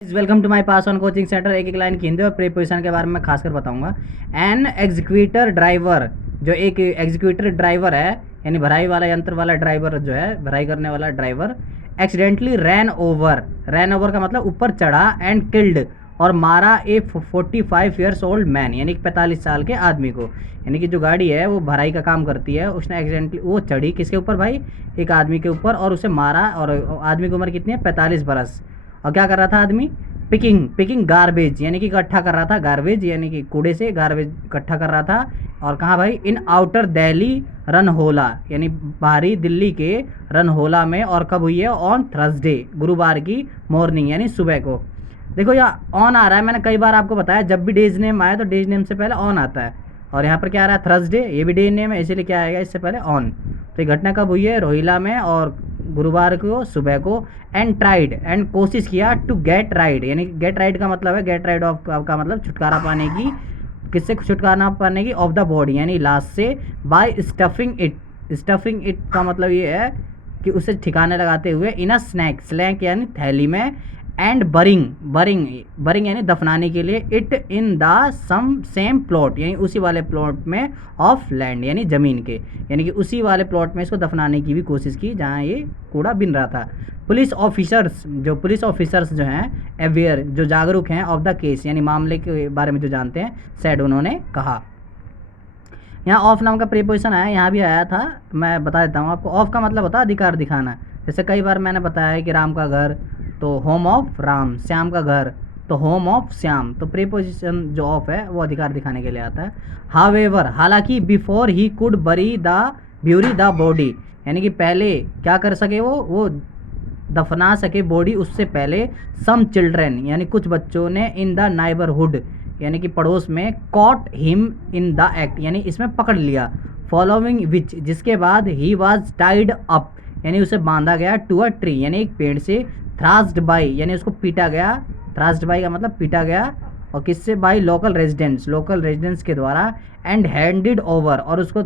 Welcome to my pass on coaching centre. एक एक line की हिंदी और प्रीपोजिशन के बारे में खासकर बताऊंगा। एन एग्जीक्यूटर ड्राइवर, जो एक एग्जीक्यूटर ड्राइवर है यानी भराई वाला यंत्र वाला ड्राइवर जो है, भराई करने वाला ड्राइवर, एक्सीडेंटली रैन ओवर का मतलब ऊपर चढ़ा, एंड किल्ड और मारा ए 45 ईयर्स ओल्ड मैन यानी 45 साल के आदमी को। यानी कि जो गाड़ी है वो भराई का काम करती है, उसने एक्सीडेंटली वो चढ़ी किसके ऊपर भाई, एक आदमी के ऊपर, और उसे मारा। और आदमी की उम्र कितनी है, 45 बरस। और क्या कर रहा था आदमी, पिकिंग गार्बेज यानी कि इकट्ठा कर रहा था, गार्बेज यानी कि कूड़े से गार्बेज इकट्ठा कर रहा था। और कहाँ भाई, इन आउटर दिल्ली रनहोला यानी बाहरी दिल्ली के रनहोला में। और कब हुई है, ऑन थर्सडे गुरुवार की मॉर्निंग यानी सुबह को। देखो यहाँ ऑन आ रहा है, मैंने कई बार आपको बताया जब भी डेज नेम आया तो डेज नेम से पहले ऑन आता है। और यहाँ पर क्या आ रहा है, थर्सडे, ये भी डे नेम है इसीलिए क्या आएगा इससे पहले ऑन। तो ये घटना कब हुई है, रोहिला में, और गुरुवार को सुबह को। एंड ट्राइड एंड कोशिश किया टू गेट राइड यानी गेट राइड का मतलब है, गेट राइड ऑफ का मतलब छुटकारा पाने की, किससे छुटकारा पाने की, ऑफ द बॉडी यानी लाश से, बाय स्टफिंग इट का मतलब ये है कि उसे ठिकाने लगाते हुए, इन अ स्लैंक यानी थैली में, एंड बरिंग यानी दफनाने के लिए, it in the sum same plot यानी उसी वाले प्लॉट में, ऑफ लैंड यानी ज़मीन के, यानी कि उसी वाले प्लॉट में इसको दफनाने की भी कोशिश की जहाँ ये कूड़ा बिन रहा था। पुलिस ऑफिसर्स जो हैं, अवेयर जो जागरूक हैं, ऑफ द केस यानी मामले के बारे में जो जानते हैं, सेड उन्होंने कहा। यहाँ ऑफ नाम का प्रीपोजिशन आया, यहाँ भी आया था, मैं बता देता हूँ आपको। ऑफ का मतलब होता है अधिकार दिखाना। जैसे कई बार मैंने बताया है कि राम का घर तो होम ऑफ राम, श्याम का घर तो होम ऑफ श्याम। तो प्रीपोजिशन जो ऑफ है वो अधिकार दिखाने के लिए आता है। हावेवर हालांकि, before he could bury the body यानी कि पहले क्या कर सके वो दफना सके बॉडी, उससे पहले, सम चिल्ड्रेन यानी कुछ बच्चों ने, इन द नाइबरहुड यानी कि पड़ोस में, cot him in the act यानी इसमें पकड़ लिया, फॉलोइंग विच जिसके बाद, ही वॉज टाइड अप यानी उसे बांधा गया, टू अ ट्री यानी एक पेड़ से, थ्रास्ड बाई यानी उसको पीटा गया, थ्रास्ड बाई का मतलब पीटा गया, और किससे, बाई लोकल रेजिडेंट्स के द्वारा, एंड हैंडेड ओवर और उसको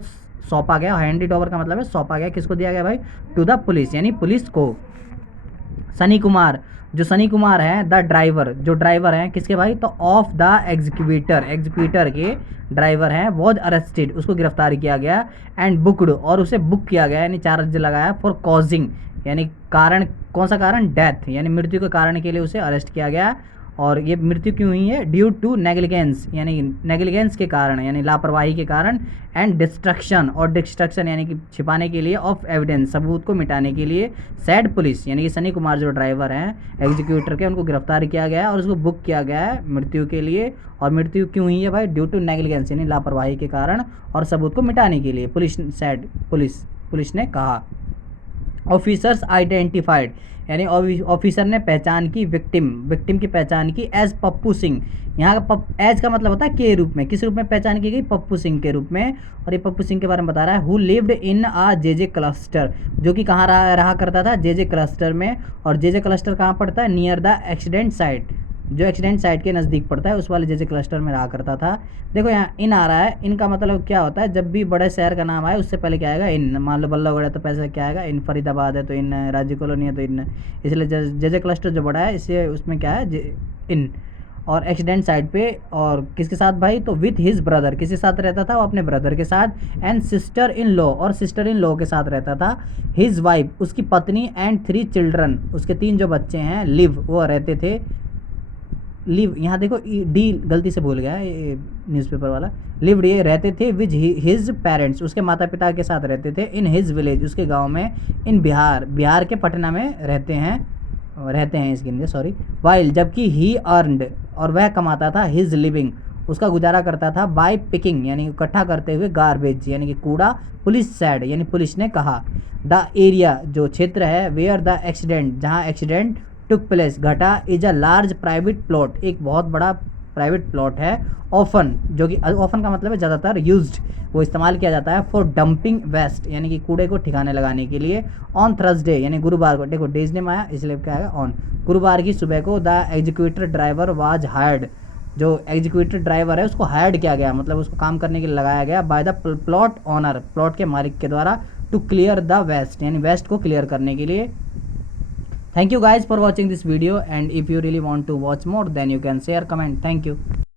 सौंपा गया। हैंडेड ओवर का मतलब है सौंपा गया, किसको दिया गया भाई, टू द पुलिस यानी पुलिस को। सनी कुमार है, द ड्राइवर जो ड्राइवर हैं किसके भाई, तो ऑफ द एग्जीक्यूटर के ड्राइवर हैं, वॉज अरेस्टेड उसको गिरफ्तार किया गया, एंड बुकड और उसे बुक किया गया यानी चार्ज लगाया, फॉर कॉजिंग यानी कारण, कौन सा कारण, डेथ यानी मृत्यु के कारण के लिए उसे अरेस्ट किया गया। और ये मृत्यु क्यों हुई है, ड्यू टू नेग्लिजेंस यानी नेग्लिजेंस के कारण यानी लापरवाही के कारण, एंड डिस्ट्रक्शन यानी कि छिपाने के लिए, ऑफ एविडेंस सबूत को मिटाने के लिए, सैड पुलिस यानी कि सनी कुमार जो ड्राइवर हैं एग्जीक्यूटर के, उनको गिरफ्तार किया गया है और उसको बुक किया गया है मृत्यु के लिए। और मृत्यु क्यों हुई है भाई, ड्यू टू नेग्लिजेंस यानी लापरवाही के कारण और सबूत को मिटाने के लिए, पुलिस ने कहा। ऑफिसर्स आइडेंटिफाइड यानी ऑफिसर ने पहचान की, विक्टिम की पहचान की, एज पप्पू सिंह। यहाँ का एज का मतलब होता है के रूप में, किस रूप में पहचान की गई, पप्पू सिंह के रूप में। और ये पप्पू सिंह के बारे में बता रहा है, who lived in a J cluster जो कि कहाँ रहा करता था, जे क्लस्टर में। और जे क्लस्टर कहाँ पड़ता है, नियर द एक्सीडेंट साइट जो एक्सीडेंट साइट के नज़दीक पड़ता है, उस वाले जे क्लस्टर में रहा करता था। देखो यहाँ इन आ रहा है, इनका मतलब क्या होता है, जब भी बड़े शहर का नाम आए उससे पहले क्या आएगा, इन। मान लो बल्लभगढ़ है तो पैसे क्या आएगा, इन। फरीदाबाद है तो इन, राज्य कॉलोनी है तो इन। इसलिए जे क्लस्टर जो बड़ा है इससे उसमें क्या है, इन। और एक्सीडेंट साइट पे, और किसके साथ भाई, तो विथ हिज ब्रदर, किसके साथ रहता था, वो अपने ब्रदर के साथ, एंड सिस्टर इन लॉ और सिस्टर इन लॉ के साथ रहता था, हिज वाइफ उसकी पत्नी, एंड 3 चिल्ड्रन उसके 3 जो बच्चे हैं, लिव वो रहते थे, लिव यहाँ देखो डी गलती से भूल गया ये न्यूज़पेपर वाला, लिव्ड ये रहते थे, विज हिज पेरेंट्स उसके माता पिता के साथ रहते थे, इन हिज विलेज उसके गांव में, इन बिहार के पटना में रहते हैं इसके लिए सॉरी, वाइल जबकि ही अर्नड और वह कमाता था, हिज लिविंग उसका गुजारा करता था, बाय पिकिंग यानी इकट्ठा करते हुए, गार्बेज यानी कि कूड़ा, पुलिस सैड यानी पुलिस ने कहा। द एरिया जो क्षेत्र है, वेयर द एक्सीडेंट जहाँ एक्सीडेंट टुक प्लेस घटा, is a large private plot एक बहुत बड़ा प्राइवेट प्लॉट है, ऑफन जो कि ऑफन का मतलब है ज़्यादातर, यूज्ड वो इस्तेमाल किया जाता है, फॉर डंपिंग वेस्ट यानी कि कूड़े को ठिकाने लगाने के लिए, ऑन थर्सडे यानी गुरुवार को। देखो डेज नेम आया इसलिए क्या आएगा ऑन, गुरुवार की सुबह को, the executor driver was hired जो एग्जीक्यूटर ड्राइवर है उसको हायर्ड किया गया मतलब उसको काम करने के लिए लगाया गया, by the plot owner plot के मालिक के द्वारा, टू क्लियर द वेस्ट यानी वेस्ट को क्लियर करने के लिए, Thank you guys for watching this video, and if you really want to watch more, then you can share, comment. Thank you.